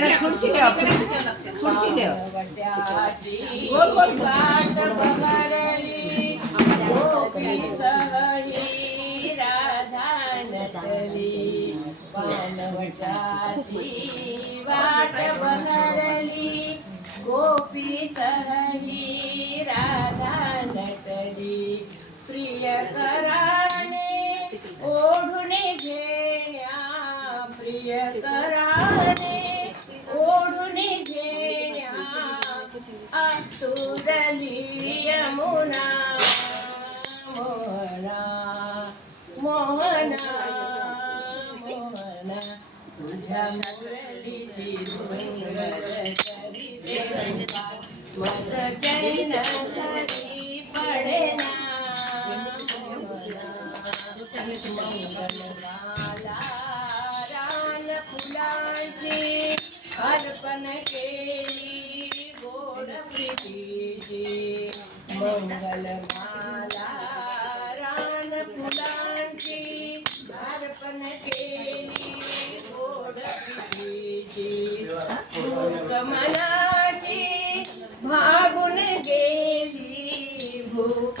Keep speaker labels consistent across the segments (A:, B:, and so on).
A: जरा खुर्ची ठेवा. खुर्ची ठेवा गोल गोल
B: वाट बघारली गोपी सहई राधा नटली पानवटाची वाट बघारली गोपी सहई राधा नटली प्रिय कराने ओढून घेण्या प्रिय आतुरली यमुना मोहना मोहना मोहना तुझ्या मुरलीची डोंगर करी मज चैन घरी पडेना मंगलमाला रान फुलांची अर्पण केली गोड मंगलमाला रान फुलांची अर्पण केली. गोड प्रीतीची भूक मनाची भागून गेली भूक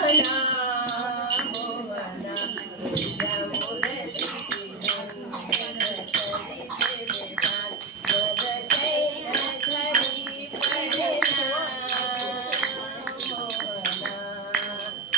B: Narayana.